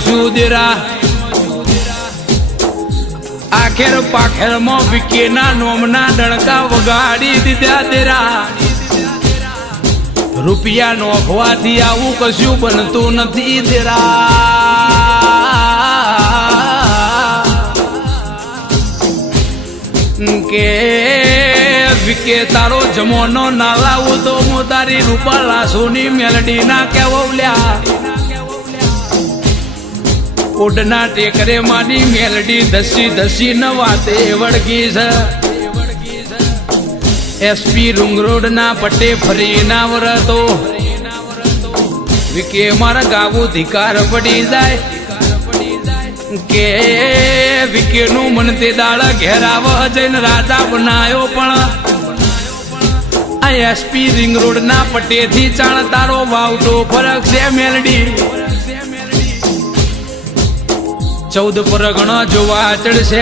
શું દેરા આખેર પાખેર માં વિકેના નોમના ડણકા વગાડી દીધા દેરા રૂપિયા નોખવાથી આવું કશું બનતું નથી દેરા કે વિકે તારો જમોનો ના લાવું તો હું તારી રૂપાલા સોની મેલડી ના કેવલ્યા ઓડના ટેકરે માની મેલડી ધસી ધસી ન વાતે વળગી છે એસપી રૂંગરોડ ના પટ્ટે ફરી ના વરતો વિકે મારા ગાવું ધિકાર પડી જાય કે વિકે નું મન તે દાળ ઘેરાવ જઈને રાજા બનાયો પણ આ એસપી રિંગ રોડ ના પટ્ટે થી ચાણ તારો વાવતો ફરક છે મેલડી 14 પરગણા જોવા ચડશે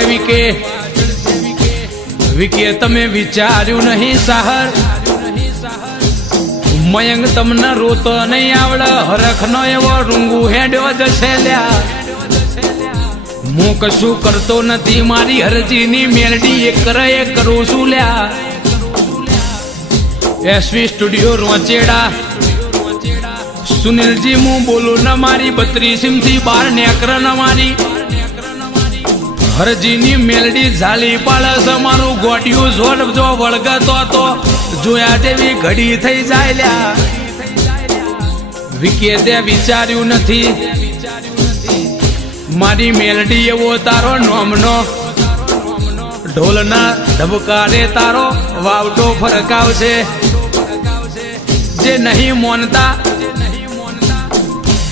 વિકે તમે વિચાર્યું નહીં સાહર મયંક તમને રોતો નહીં આવડે હરખ નો એવો રૂંગુ હેડ્યો જશે લ્યા હું કશું કરતો નથી મારી હરજીની મેલડી એક કરું છું લ્યા એસવી સ્ટુડિયો રોચેડા સુનિલજી હું બોલું ન મારી 32 થી 12 નેકર ન મારી હરજીની મેલડી ઝાલી પાળસ મારું ગોટિયું ઝોડ જો વળગતો તો જોયા જેવી ઘડી થઈ જાય લ્યા વિકે તે વિચાર્યું નથી મારી મેલડી એવો તારો નોમનો ઢોલના ધબકારે તારો વાવટો ફરકાવશે જે નહીં મોનતા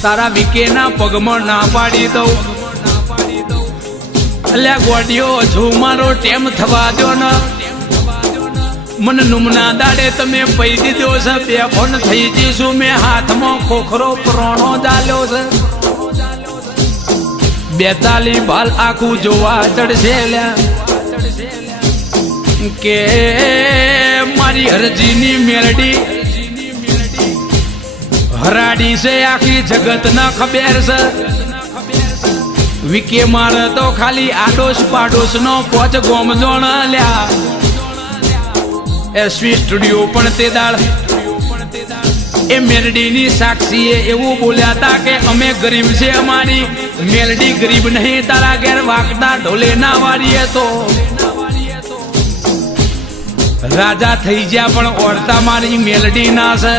તારા વિકેના પગમાં ના પાડી દઉં અલ્યા ગોડિયો હજુ મારો ટેમ થવા દો ને મને નુમના દાડે તમે પૈ દીધો છે બે ફોન થઈ જઈશું મેં હાથમાં ખોખરો પ્રોણો ચાલ્યો છે 42 બાલ આખું જોવા ચડશે કે મારી હરજીની મેલડી હરાડી છે આખી જગત ના ખબર છે વિકે મારે તો ખાલી આડોશ પાડોશ નો પોચ ગોમજોણ લ્યા એસવી સ્ટુડિયો પણ તે દાળ એ મેલડીની સાક્ષીએ એવું બોલ્યા હતા કે અમે ગરીબ છે અમારી મેલડી ગરીબ નહીં તારા ઘેર વાગતા ઢોલે ના વાળીએ તો રાજા થઈ ગયા પણ ઓરતા મારી મેલડી ના છે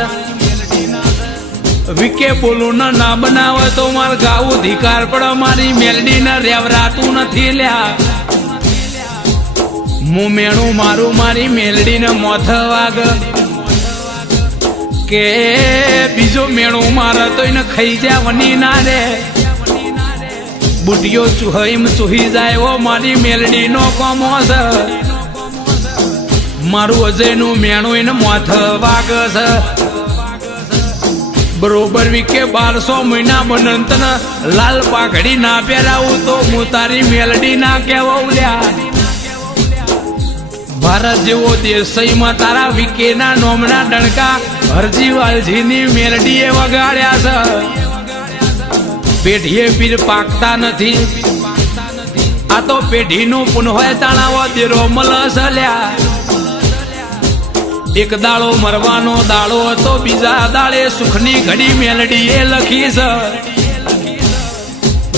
વિકે બોલું ના બનાવે તો માર ગાવું ધિકાર પણ મારી મેલડી ને રેવરાતું નથી લ્યા હું મેણું મારું મારી મેલડી ને મોથ વાગ કે બીજો મેણું મારે તો એને ખાઈ જાય વની ના રે બુટિયો ચુહઈમ ચુહી જાય ઓ મારી મેલડી નો કોમો છે મારું અજયનું મેણું એને મોથ વાગ છે બરોબર વિકે 1200 મહિના બનંતન લાલ પાઘડી ના પહેરાવું તો હું તારી મેલડી ના કેવું લ્યા ભારત જેવો દેશમાં તારા વિકે ના નોમના ડણકા હરજી વાલજીની મેલડીએ વગાડ્યા છે પેઢીએ પીર પાકતા નથી આ તો પેઢીનું પુનઃ તાણાવો દેરો મલસ લ્યા એક દાડો મરવાનો દાડો હતો બીજા દાડે સુખની ઘડી મેલડી એ લખી છે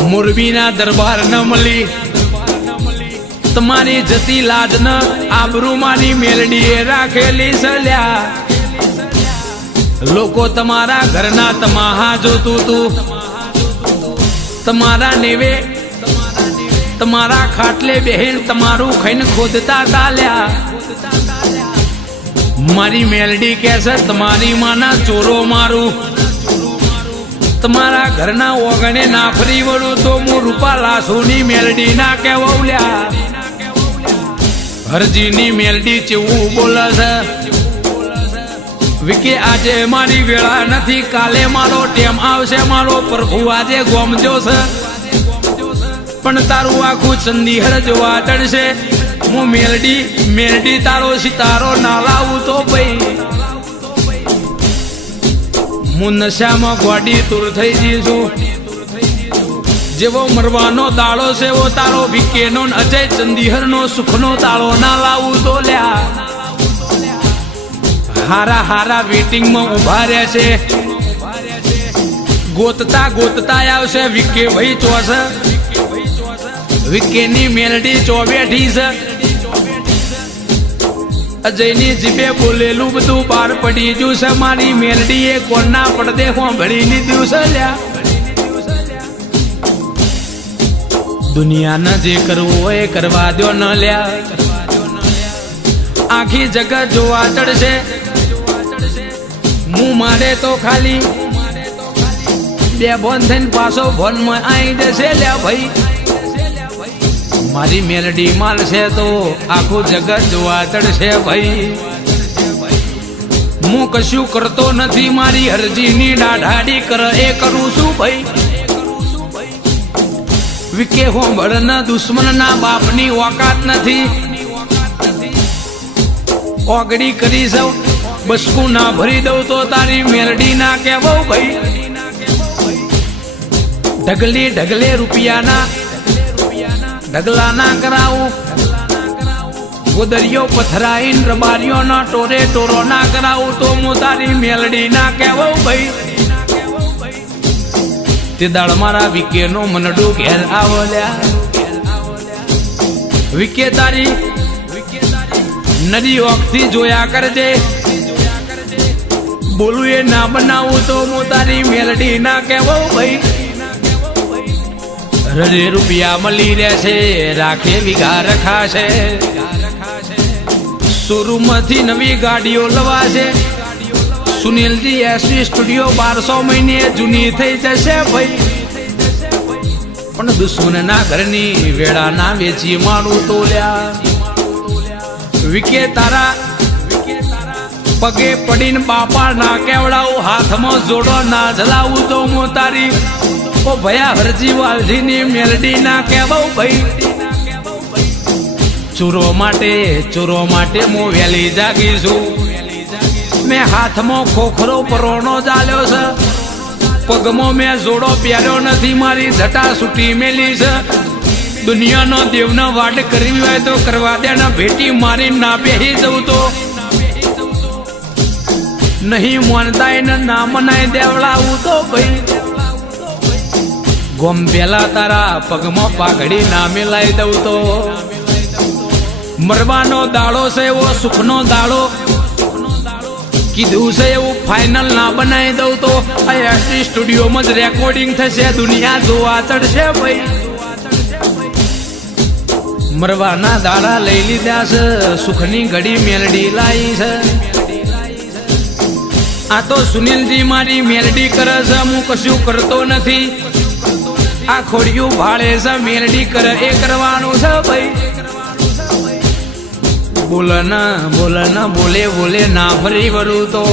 મોરબીના દરબાર ન મળી તમારી જતી લાજ ન આબરૂ મારી મેલડી એ રાખેલી છે લ્યા લોકો તમારા ઘરના તમાહા જોતું તું તમારા નેવે તમારા ખાટલે બહેન તમારું ખાઈને ખોદતા તાલ્યા મારી મેલડી કહેશે તમારી માના ચોરો મારું તમારા ઘરના ઓગણે ના ફરી વળું તો હું રૂપાલા સોની મેલડી ના કેવું લ્યા હરજીની મેલડી ચેવું બોલે છે વિકે આજે મારી વેળા નથી કાલે મારો ટેમ આવશે મારો પ્રભુ આજે ગોમજો છે પણ તારું આખું ચંદીહર જોવા ચડશે હું મેલડી તારો સિતારો ના લાવું તો ભાઈ હું નશામાં ગોડી તુર થઈ જઈશું જેવો મરવાનો દાડો છે એવો તારો વિકેનો અજય ચંદીહરનો સુખનો તાળો ના લાવું તો લ્યા હારા હારા વેટિંગમાં ઉભા રહ્યા છે ગોતતા ગોતતા આવશે વિકે ભાઈ ચોસ વિકેની મેલડી ચોબેઠી છે અજયની જીભે બોલેલું બધું બહાર પડી ગયું છે મારી મેલડીએ કોના પડદે સાંભળી લીધું છે લ્યા દુનિયાને જે કરવું હોય કરવા દો ન લ્યા આખી જગત જોવા ચડશે હું મારે તો ખાલી બે બોન થઈને પાછો ભોનમાં આવી જશે લ્યા ભાઈ મારી મેલડી માલ છે તો આખું જગત જોવા ચડશે ભાઈ હું કશું કરતો નથી મારી હરજીની દાઢાડી કર એ કરું છું ભાઈ વિકે હોંભળના દુશ્મનના બાપની ઓકાત નથી ઓગડી કરી સૌ બસકું ના ભરી દઉં તો તારી મેલડી ના કહેવો ભાઈ ઢગલી ઢગલે રૂપિયાના ઢગલા ના કરાવું ગોદરિયો પથરાઈન રબારીઓ ના ટોરે ટોરો ના કરાવું તો હું તારી મેલડી ના કહેવો ભાઈ તે દાળ મારા વિકે નો મનડું ઘેર આવલ્યા વિકે તારી નદી ઓખથી જોયા કરજે બોલું એ ના બનાવું તો હું તારી મેલડી ના કહેવો ભાઈ રડે રૂપિયા મળી રહેશે રાખે વિઘા રખાશે શોરૂમમાંથી નવી ગાડીઓ લવાશે સુનિલજી એસવી સ્ટુડિયો 1200 મહિને જૂની થઈ જશે ભાઈ પણ દુશ્મનના ઘરની વેળા ના વેચી મારું તો લ્યા વિકે તારા પગે પડીને બાપા ના કેવડાવું હાથમાં જોડો ના જલાવું તો હું તારી ઓ ભયા હરજી વાલજીની મેલડી ના કહેવો ભાઈ ચોરો માટે હું વેલી જાગીશું મેં હાથમાં ખોખરો પરોણો ચાલ્યો છે પગમાં મેં જોડો પહેર્યો નથી મારી જટા સૂટી મેલી છે દુનિયાનો દેવનો વાડ કરવી હોય તો કરવા દે ને ભેટી મારી ના બેહી જવું તો નહીં માનતા એને ના મનાય દેવડાવું તો ભાઈ ગોમ પેલા તારા પગમાં પાઘડી ના મેલાઈ દઉં તો મરવાનો દાડો છે એવો સુખનો દાડો કીધું છે એવું ફાઇનલ ના બનાવી દઉં તો આ એસટી સ્ટુડિયોમાં જ રેકોર્ડિંગ થશે દુનિયા જોવા ચડશે ભાઈ મરવાના દાડા લઈ લીધા છે સુખની ઘડી મેલડી લાવી છે આ તો સુનિલજી મારી મેલડી કરે છે હું કશું કરતો નથી આ ખોડિયું ભાળે છે મેલડી કરે એ કરવાનું છે ભાઈ બોલે બોલે ના ફરી વળું તો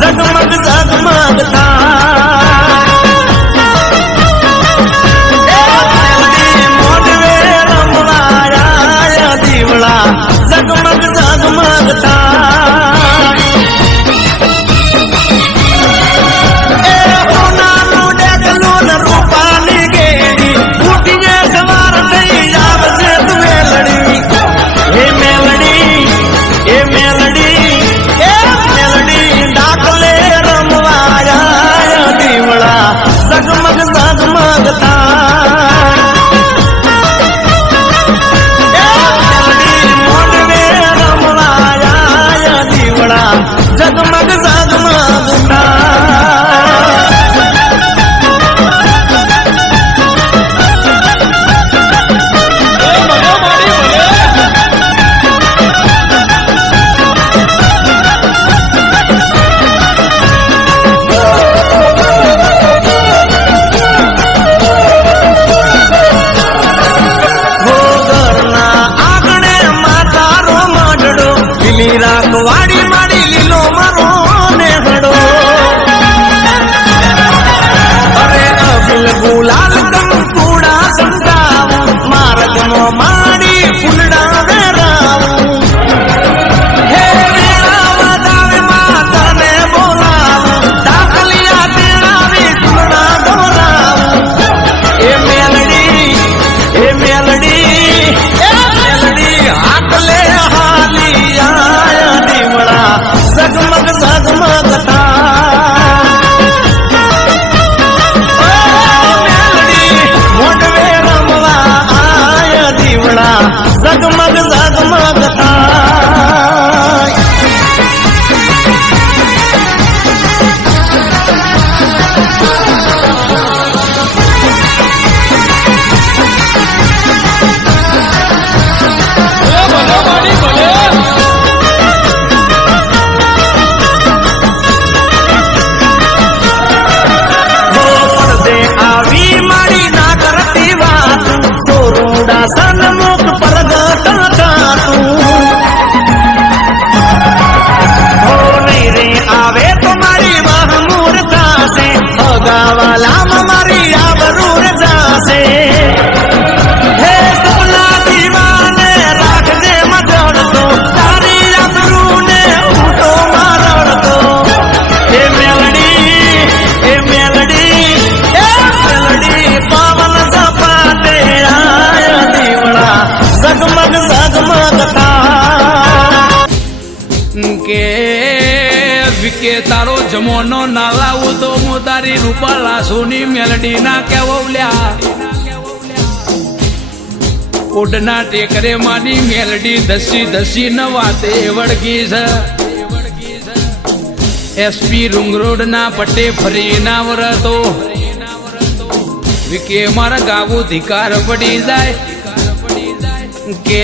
जगमग जगमग था વિકે તારો જમોનો ના લાવું તો હું તારી રૂપાલા સોની મેલડી ના કેવલ્યા ઓડના ટેકરે માની મેલડી ધસી ધસી ન વાતે વળગી છે એસપી રૂંગરોડ ના પટ્ટે ફરી ના વરતો વિકે મારા ગાવું ધિકાર પડી જાય કે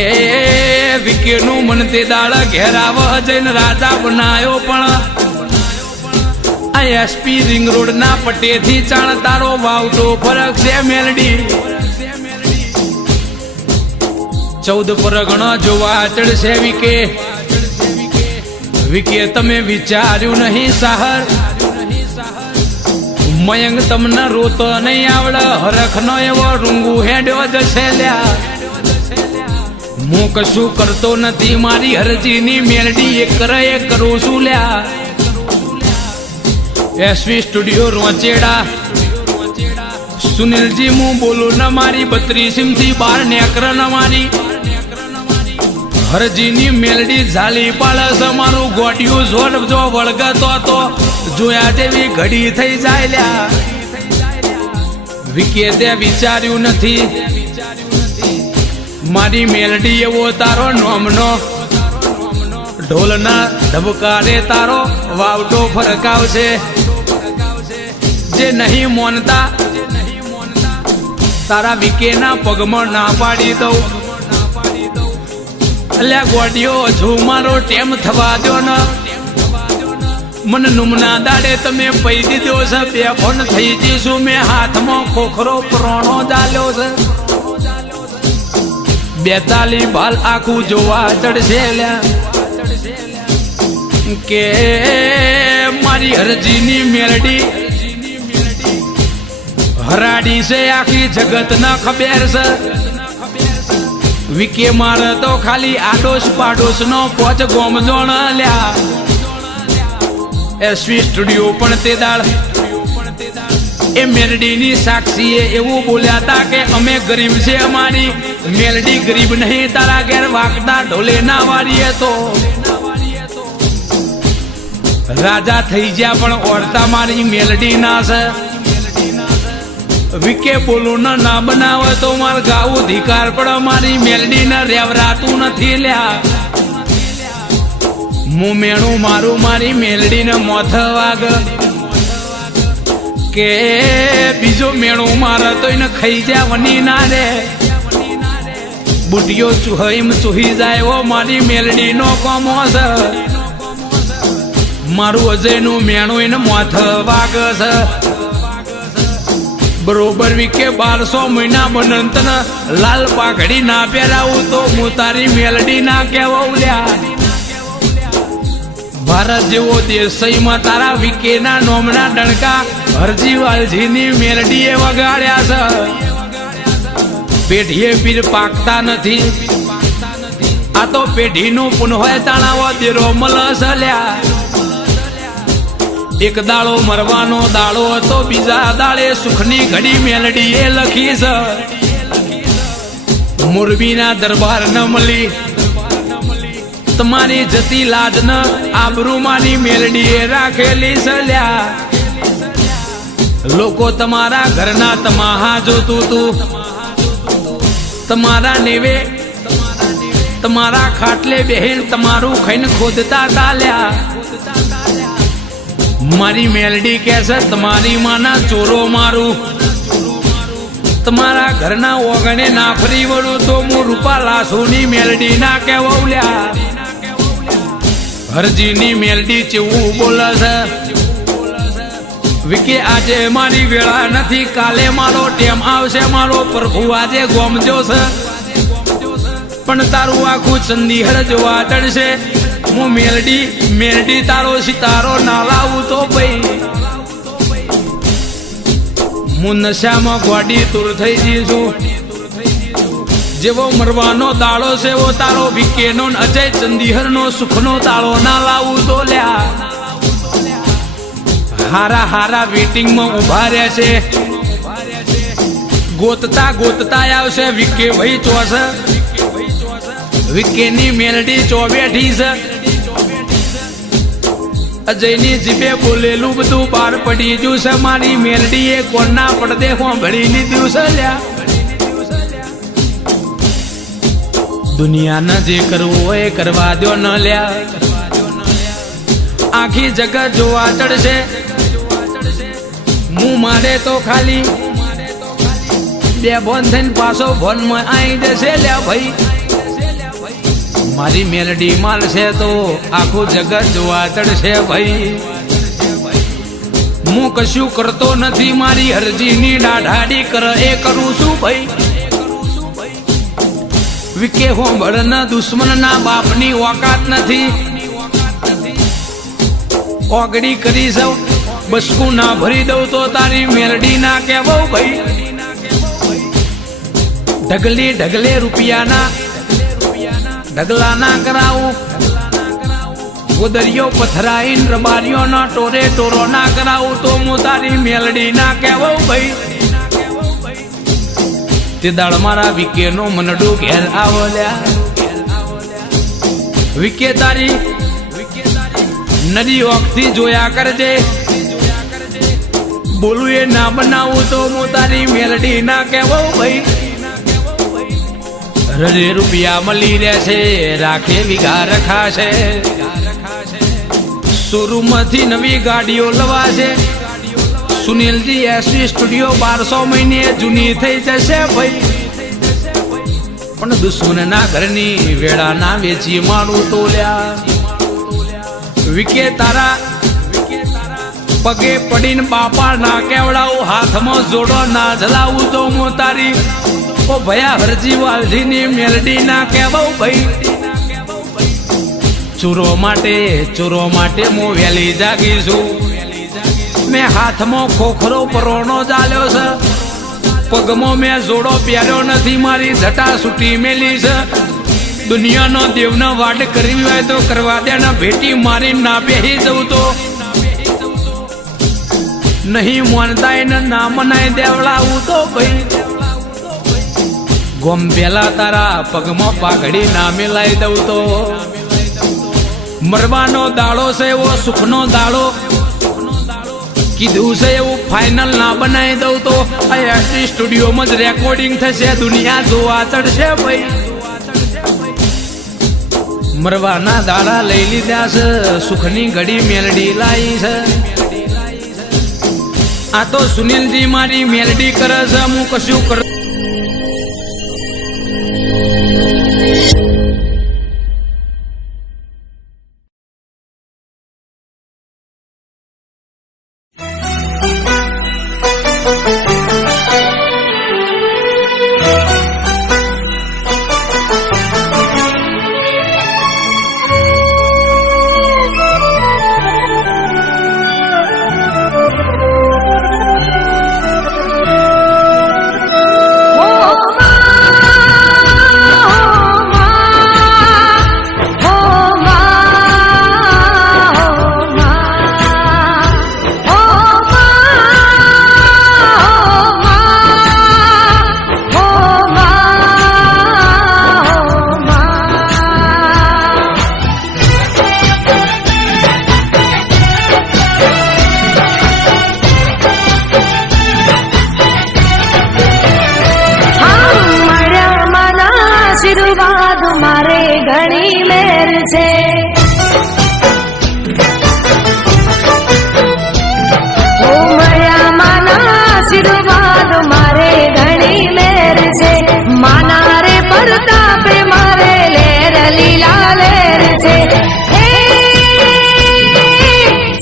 વિકે નું મન તે દાળ ઘેરાવ જઈને રાજા બનાયો પણ આ એસપી રિંગ રોડ ના પટ્ટે થી ચાણ તારો વાવટો ફરક છે મેલડી 14 પરગણા જોવા ચડશે વિકે તમે વિચાર્યું નહીં સાહર મયંક તમને રોતો નહીં આવડે હરખ નો એવો રૂંગુ હેડ્યો જશે લ્યા હું કશું કરતો નથી મારી હરજીની મેલડી એક કરું છું લ્યા એસવી સ્ટુડિયો રોચેડા સુનિલજી હું બોલું ન મારી 32 થી 12 નેકર ન મારી હરજીની મેલડી ઝાલી પાળસ મારું ગોટિયું જોડ જો વળગતો તો જોયા જેવી ઘડી થઈ જાય લ્યા વિકે તે વિચાર્યું નથી મારી મેલડી એવો તારો નોમનો ઢોલના ધબકારે તારો વાવટો ફરકાવશે જે નહીં મોનતા તારા વિકેના પગમાં ના પાડી દઉં અલ્યા ગોડિયો હજુ મારો ટેમ થવા દો ને મને નુમના દાડે તમે પૈ દીધો છે બે ફોન થઈ જઈશું મેં હાથમાં ખોખરો પ્રોણો ચાલ્યો છે 42 બાલ આખું જોવા ચડશે કે મારી હરજીની મેલડી હરાડી છે આખી જગત ના ખબર છે વિકે મારે તો ખાલી આડોશ પાડોશ નો પોચ ગોમજોણ લ્યા એસવી સ્ટુડિયો પણ તે દાળ એ મેલડીની સાક્ષીએ એવું બોલ્યા હતા કે અમે ગરીબ છે અમારી મેલડી ગરીબ નહીં તારા ઘેર વાગતા ઢોલે ના વાળીએ તો રાજા થઈ ગયા પણ ઓરતા મારી મેલડી ના છે વિકે બોલું ના બનાવે તો માર ગાવું ધિકાર પણ મારી મેલડી ને રેવરાતું નથી લ્યા હું મેણું મારું મારી મેલડી ને મોથ વાગ કે બીજો મેણું મારે તો એને ખાઈ જાય વની ના રે બુટિયો ચુહઈમ ચુહી જાય ઓ મારી મેલડી નો કોમો છે મારું અજયનું મેણું એને મોથ વાગ છે બરોબર વિકે 1200 મહિના બનંતન લાલ પાઘડી ના પહેરાવું તો હું તારી મેલડી ના કેવલ્યા ભારત જેવો દેશમાં તારા વિકે ના નોમના ડણકા હરજી વાલજીની મેલડીએ વગાડ્યા છે પેઢીએ પીર પાકતા નથી આ તો પેઢીનું પુનઃ તાણાવો દેરો મલસલ્યા એક દાડો મરવાનો દાડો હતો બીજા દાડે સુખની ઘડી મેલડીએ લખી છે મોરબીના દરબાર ન મળી તમારી જતી લાજ ન આબરૂ માની મેલડીએ રાખેલી સલ્યા લોકો તમારા ઘરના તમાહા જોતું તું તમારા નેવે તમારા ખાટલે બહેન તમારું ખાઈને ખોદતા ચાલ્યા મારી મેલડી કે છે તમારી માના ચોરો મારું તમારા ઘરના ઓગણે ના ફરી વળું તો હું રૂપાલા સોની મેલડી ના કેવલ્યા હરજીની મેલડી ચેવું બોલે છે વિકે આજે મારી વેળા નથી કાલે મારો ટેમ આવશે મારો પ્રભુ આજે ગોમજો છે પણ તારું આખું ચંદીહર જોવા ચડશે હું મેલડી તારો સિતારો ના લાવું તો ભાઈ હું નશામાં ગોડી તુર થઈ જઈશું જેવો મરવાનો દાડો છે એવો તારો વિકેનો અજય ચંદીહર નો સુખનો તાળો ના લાવું તો લ્યા હારા હારા વેટિંગમાં ઉભા રહ્યા છે ગોતતા આવશે વિકે ભાઈ ચોસ વિકેની મેલડી ચો બેઠી છે અજયની જીભે બોલેલું બધું બહાર પડી ગયું છે મારી મેલડીએ કોણના પડદે સાંભળી લીધું છે લ્યા દુનિયાને જે કરવું હોય કરવા દો ન લ્યા આખી જગત જોવા ચડશે હું મારે તો ખાલી બે બોન થઈને પાછો ભોનમાં આવી જશે લ્યા ભાઈ મારી મેલડી માલ છે તો આખું જગત જોવા ચડશે ભાઈ હું કશું કરતો નથી મારી હરજીની દાઢાડી કર એ કરું છું ભાઈ વિકે હોંભળના દુશ્મનના બાપની ઓકાત નથી ઓગડી કરી સૌ બસકું ના ભરી દઉં તો તારી મેલડી ના કહેવો ભાઈ ઢગલી ઢગલે રૂપિયાના ઢગલા ના કરાવું ગોદરિયો પથરાઈન રબારીઓ ના ટોરે ટોરો ના કરાવું તો હું તારી મેલડી ના કહેવો ભાઈ તે દાળ મારા વિકે નો મનડું ઘેર આવલ્યા વિકે તારી નદી ઓખથી જોયા કરજે બોલું એ ના બનાવું તો હું તારી મેલડી ના કહેવો ભાઈ રડે રૂપિયા મળી રહેશે રાખે વિઘા રખાશે શોરૂમમાંથી નવી ગાડીઓ લવાશે સુનિલજી એસવી સ્ટુડિયો 1200 મહિને જૂની થઈ જશે ભાઈ પણ દુશ્મનના ઘરની વેળા ના વેચી મારું તો લ્યા વિકે તારા પગે પડીને બાપા ના કેવડાવું હાથમાં જોડો ના જલાવું તો હું તારી ઓ ભયા હરજી વાલજીની મેલડી ના કહેવું ભાઈ ચોરો માટે હું વેલી જાગી છું મેં હાથમાં ખોખરો પરોણો ચાલ્યો છે પગમાં મેં જોડો પહેર્યો નથી મારી જટા છૂટી મેલી છે દુનિયાનો દેવનો વાડ કરવી હોય તો કરવા દે ને ભેટી મારી ના બેહી જવું તો નહીં માનતા એને ના મનાય દેવડાવું તો ભાઈ ગોમ પેલા તારા પગમાં પાઘડી ના મિલાઈ દઉં તો મરવાનો દાડો છે એવો સુખનો દાડો કીધું છે એવું ફાઇનલ ના બનાવી દઉં તો આ એસટી સ્ટુડિયોમાં જ રેકોર્ડિંગ થશે દુનિયા જોવા ચડશે ભાઈ મરવાના દાડા લઈ લીધા છે સુખની ઘડી મેલડી લાઈ છે આ તો સુનિલજી મારી મેલડી કરે છે હું કશું કર આશીર્વાદ મારે ઘણી મેર છે ઓ મળ્યા માના આશીર્વાદ મારે ઘણી મેર છે માના રે પરતાપે મારે લેર લીલા લેર છે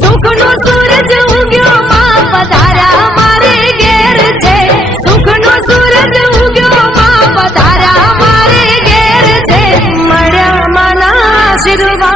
સુખનો સૂરજ ઉગ્યો માં પધારા મારે ઘેર છે સુખનો સૂરજ ઉગ્યો માં પધારા મારે ઘેર છે મળ્યા માના આશીર્વાદ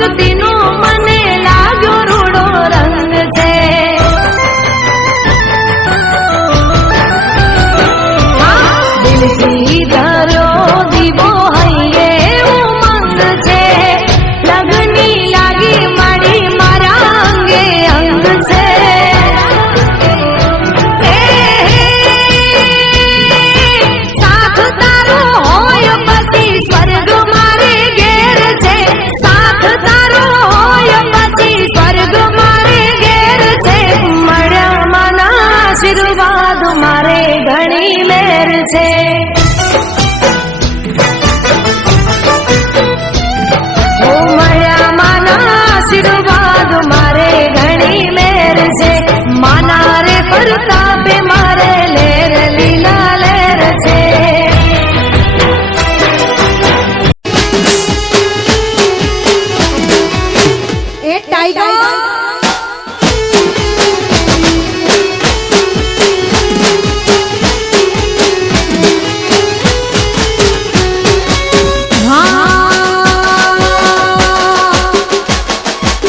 ભક્તિનો મને લાગ્યો રૂડો રંગ છે. દિલથી ધર્યો દીવો હૈયે ઉમંગ છે. લગની લાગી મારી મારા અંગે અંગ છે. સાથ તારો હોય પછી સ્વર્ગ મારે ઘેર છે. સાથ તારો હોય પછી સ્વર્ગ મારે ઘેર છે. મળ્યા માના આશીર્વાદ મારે ઘણી મેર છે. ઓ મળ્યા માના આશીર્વાદ મારે ઘણી મેર છે. માના રે પ્રતાપે મારે લેર લીલા લેર છે. એ ટાઈગર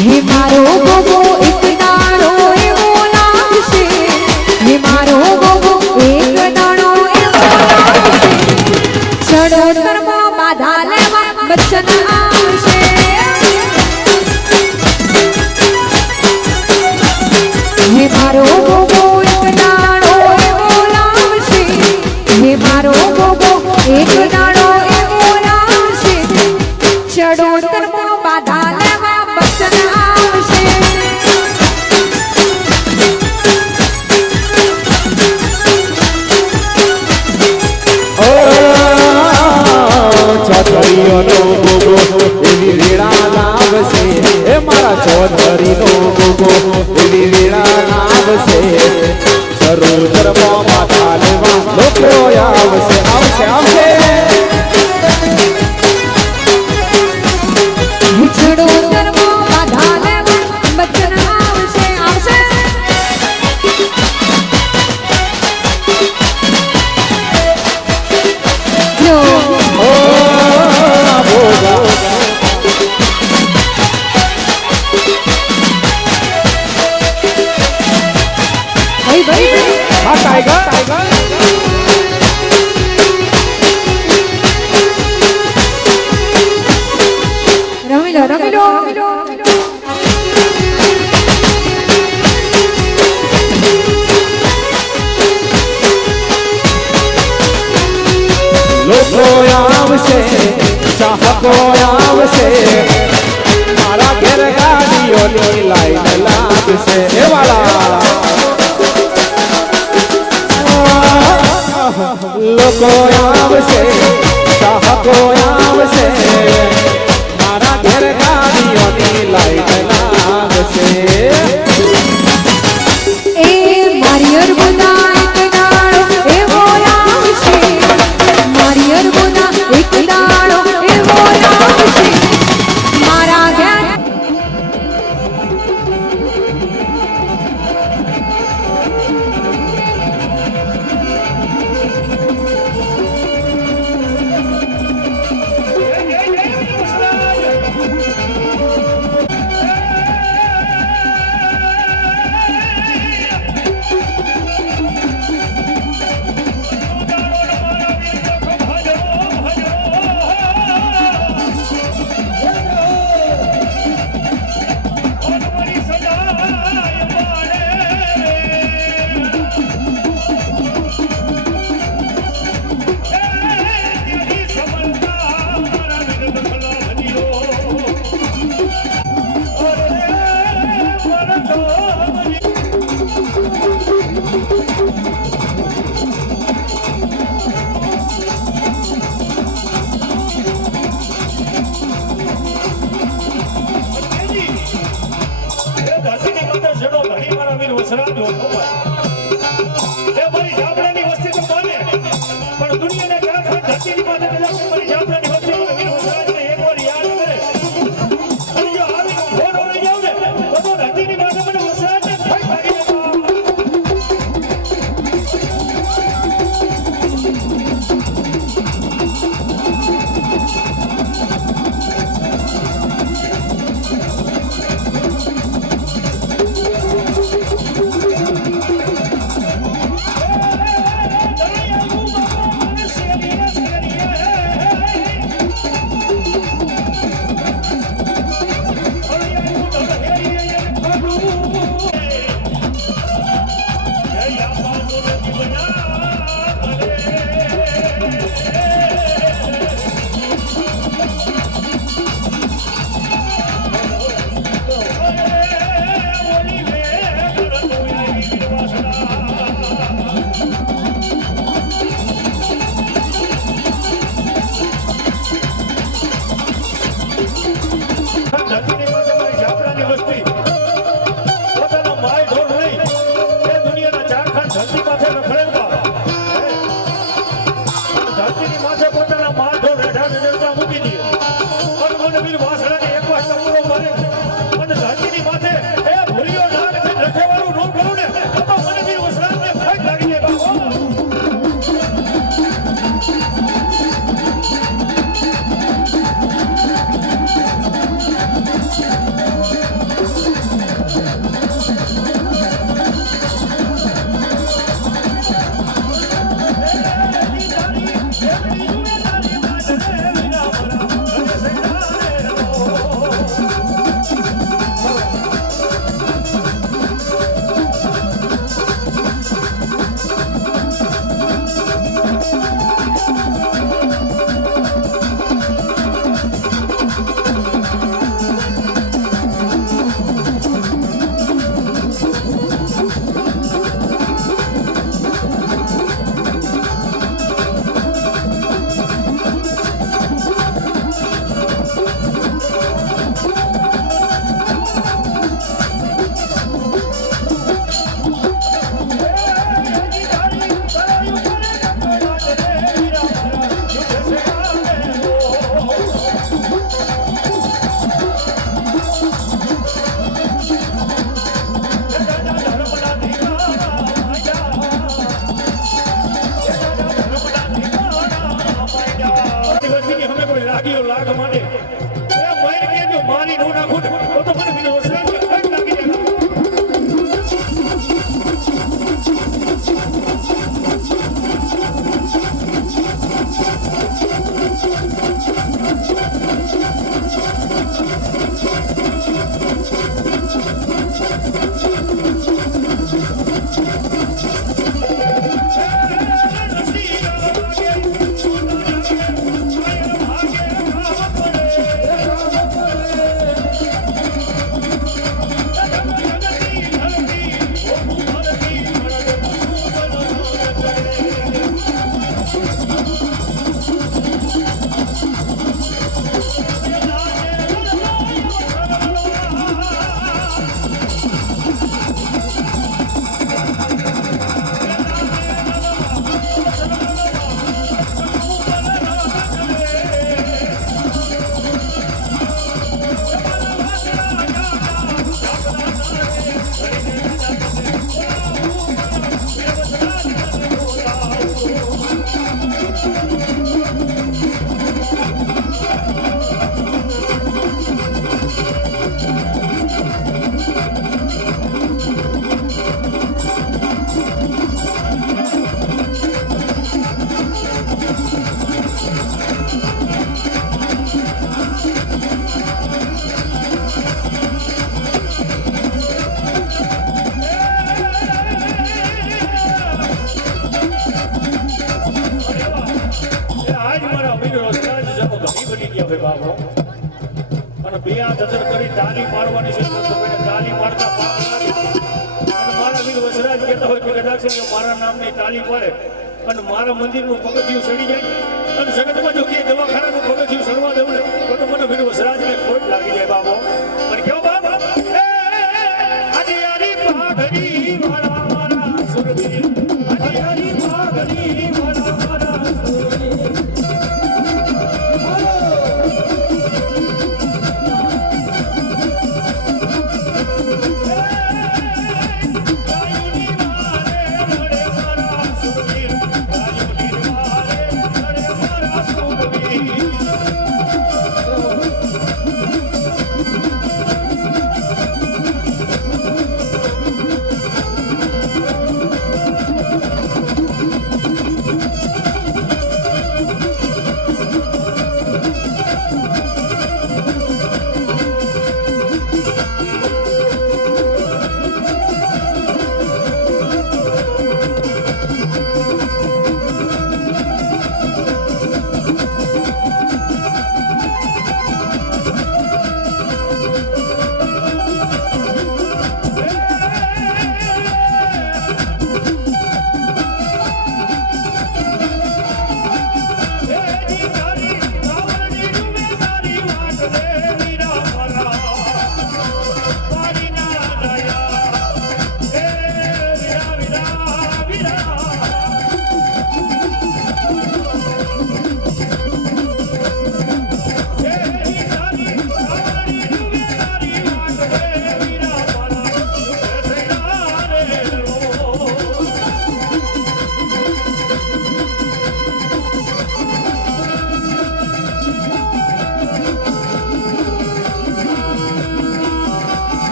હે મારો ગોગો એક દાડો એવો લાગશે. હે મારો ગોગો એક દાડો એવો લાગશે. ચડોતરમાં બાધા લેવા બચન આવશે. હે મારો ગોગો એક દાડો એવો લાગશે. હે મારો ગોગો એક દાડો એવો લાગશે. ચડોતરમાં બાધા લેવા બચન આવશે. ચૌધરીઓનો ગોગો એવી વેળા લાવશે. એ મારા ચૌધરીનો ગોગો એવી વેળા લાવશે. સરોવરમાં માથા લેવા લોકો આવશે આવશે આવશે. ચડોતરમાં બાધા લેવા બચન આવશે આવશે. જો ઓ ભોગા ભાઈ હા ટાઈગર રમી લો રમી લો. લોકો આવશે ચાહકો આવશે. મારા ઘેર ગાડીઓની લાઈન લાગશે. એ વાલા લોકો આવશે ચાહકો આવશે. મારા ઘેર ગાડીઓની લાઈન લાગશે. એ મારી અરબુના એક દાડો એવો આવશે. મારી અરબુના એક દાડો એવો આવશે. મારા ઘેર તાલી પાડવાની છે તો તમે તાલી પાડતા પાપ લાગે અને મારા વીર વસરાજ કહેતા હોય કે કદાચ કે મારા નામની તાલી પડે અને મારા મંદિરનું પગથિયું સડી જાય અને જગતમાં જો કે દવાખાનાનું પગથિયું સડવા દેવું ને તો મને વીર વસરાજને ખોટ લાગી જાય બાબો અને કેવો બાપ આજે યારી પાઘડી મારા મારા સુરવીર આજે યારી પાઘડી મારા મારા સુરવીર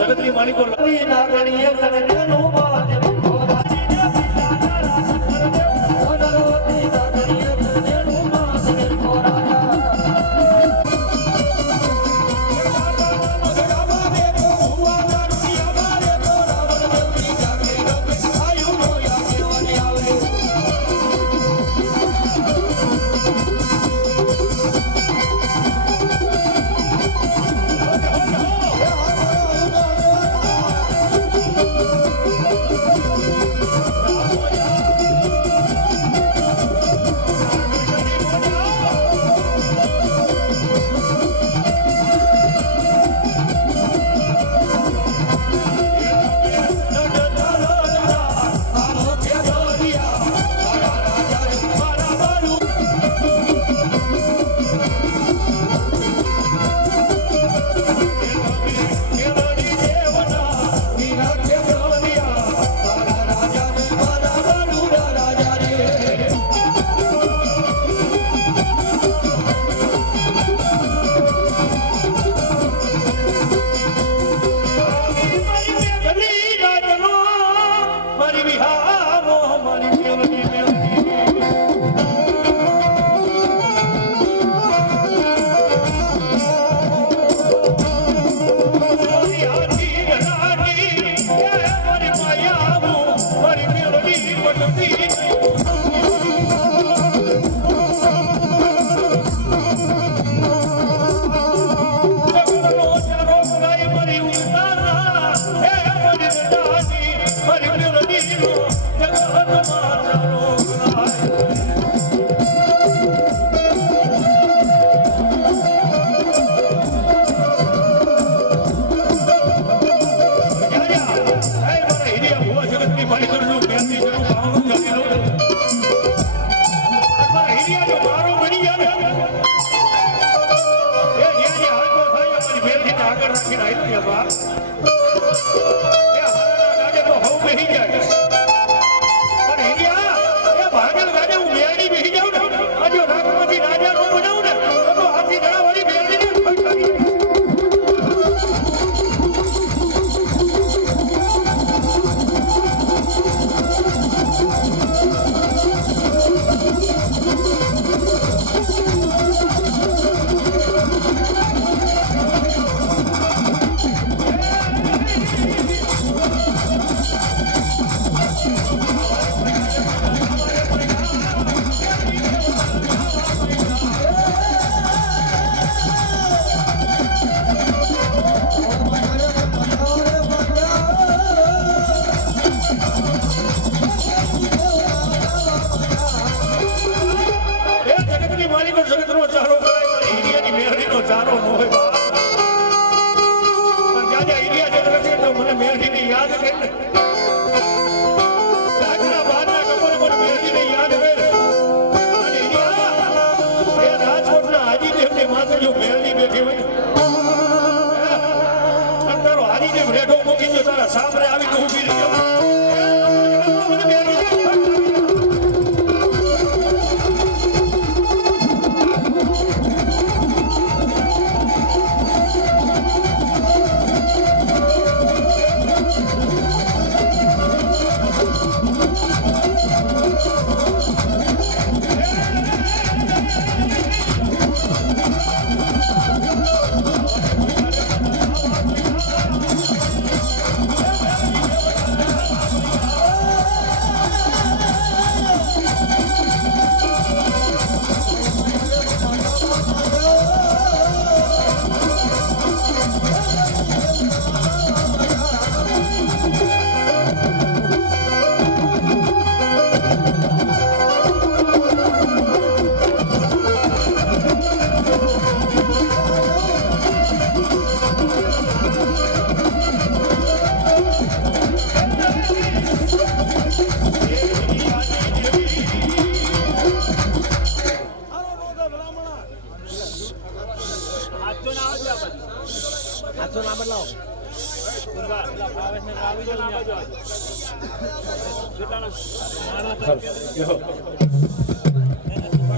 જગતની માલિકો લડી ના ગણીએ કનકનો બાજ મેલડીને આગળ રાખીને આવ્યું છે બા. એ હારાના ગાડે તો હવ બેહી જાય. પણ હિરિયા, એ ભાગલ ગાડે હું મેલડી બેહી જાઉં ને, આ જો રાખમાંથી રાજા નો બનાવું ને, તો હાથી ધડાવાળી મેલડીને ફટકારી. જગતનો ચારો કરાય પણ હિરિયાની મેલડીનો ચારો ન હોય બા. પણ જાજા હિરિયા જગ રખે તો મને મેલડીને યાદ કરે ને. રાજના બહારના કપોરે મને મેલડીને યાદ કરે. અને હિરિયા, એ રાજકોટના હાજીદેવની માથે જો મેલડી બેઠી હોય ને, અને તારો હાજીદેવ રેઢો મૂકી જો તારા સામે આવીને ઊભી રહી જાવ, મને મેલડી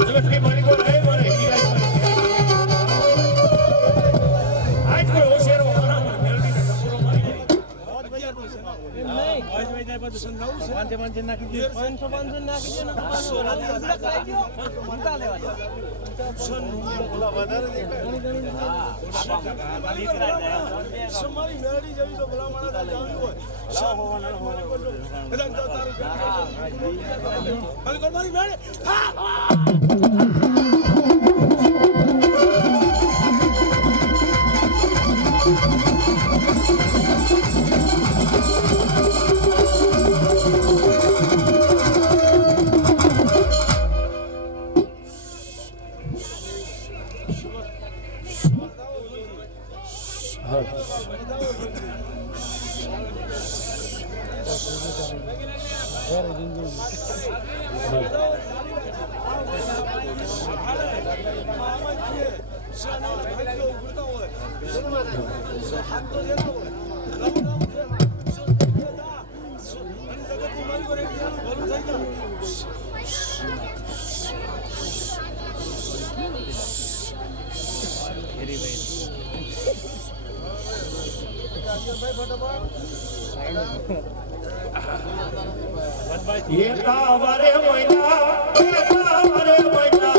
જગતની માલિકો રહે મારે હિરિયા. આજ કોઈ હોશિયારો મારા મને મેલડીને ટપોરો મારી જાય. એકા વારે મહિના એકા વારે મહિના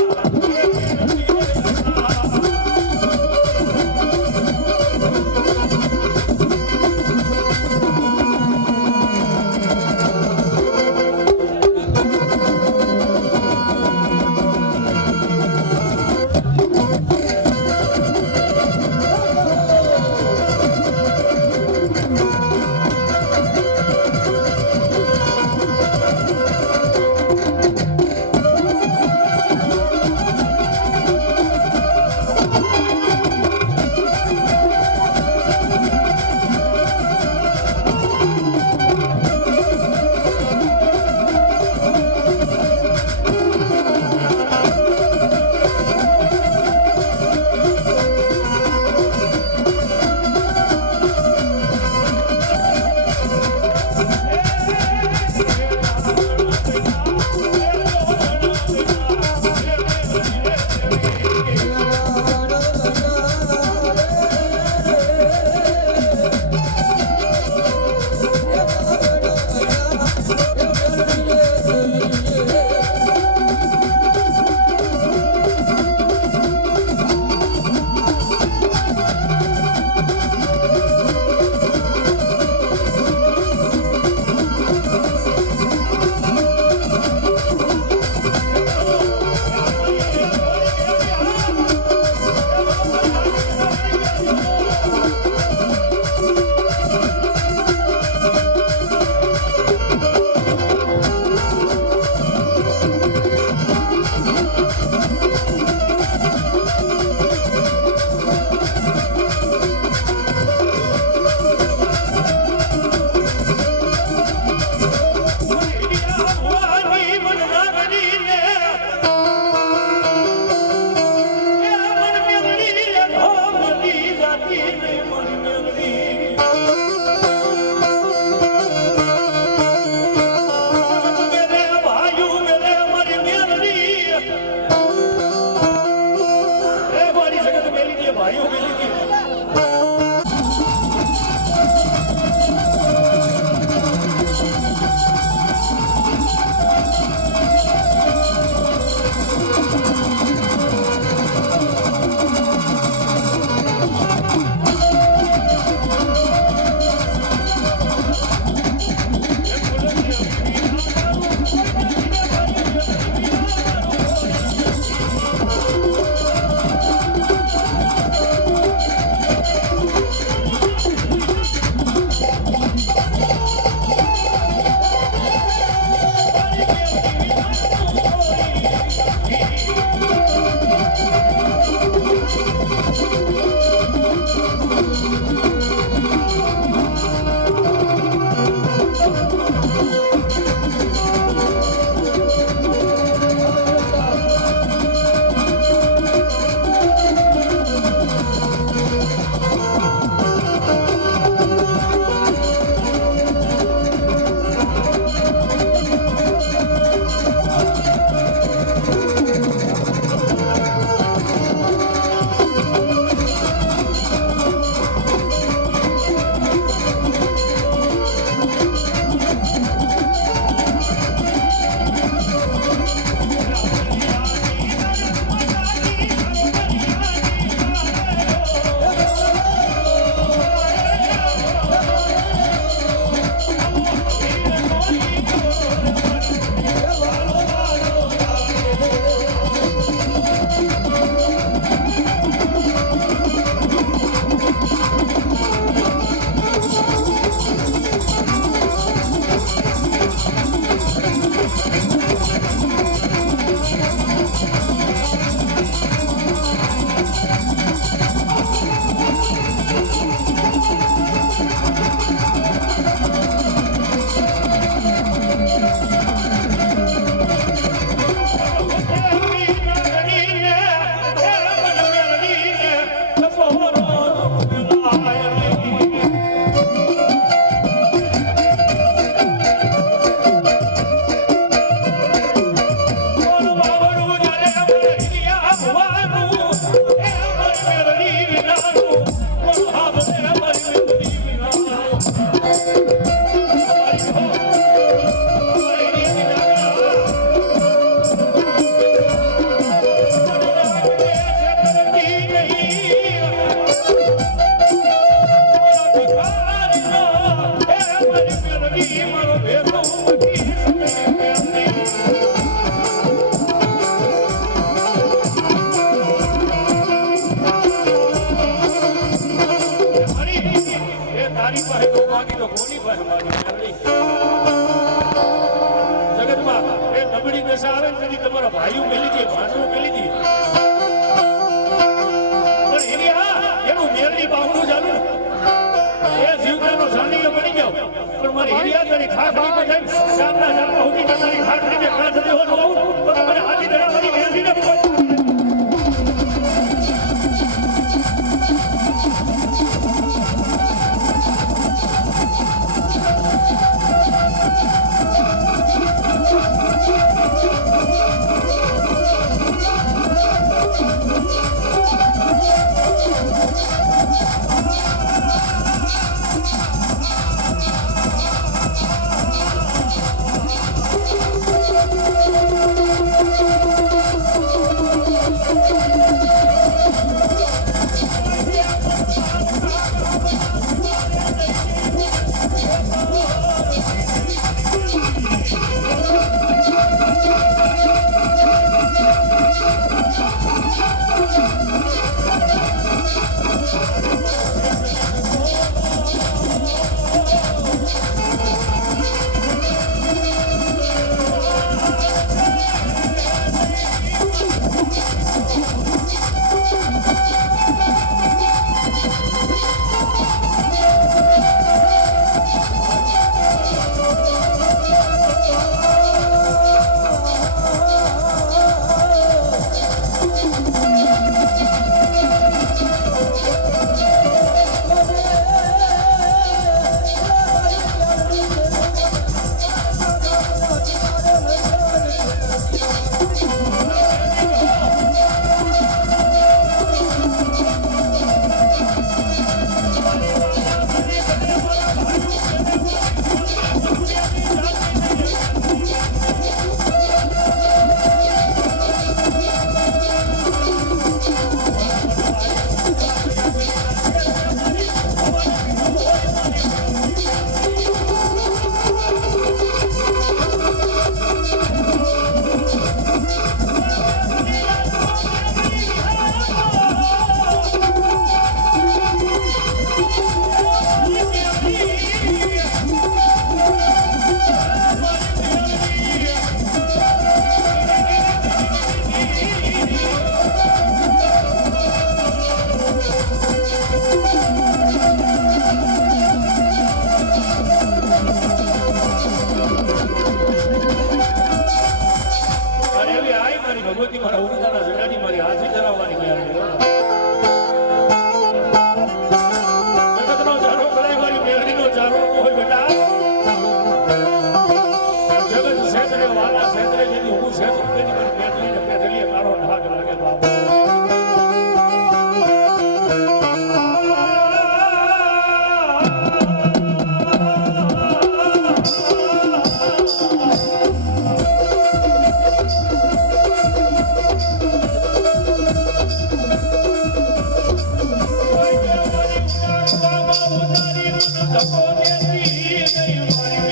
તારી પાસે તો માગી તો કોની પાસે માગી મેલડી? જગતમાં એ નબળી દશા આવે ને તેથી તમારા ભાઈઓ મેલી દી, ભાણો મેલી દી. પણ એની એનું મેલડી બાવડું ચાલુ એ જીવતાનો જાણીએ બની ગયો. પણ મારી હિરિયા તારી ખાખડી પર જઈને સામના જામમાં સુધી તારી ખાખડીને કાં થતી હોત હોઉં તો મને હાથી દડા મારી મેલડીને ભગવતી મારા ઉગતાના જગાડી મારી હાથી ધરાવવાની મેળવી. જગતનો ચારો કરાય મારી મેળવીનો ચારો હોય બેટા. જગત ક્ષેત્રે વાલા ક્ષેત્રે જેની હું ક્ષેત્ર તેની મારી મેળવીને પેઢલીએ કાળો ઢાક લાગે બાપુ. ધક્કો દેતી નહીં મારી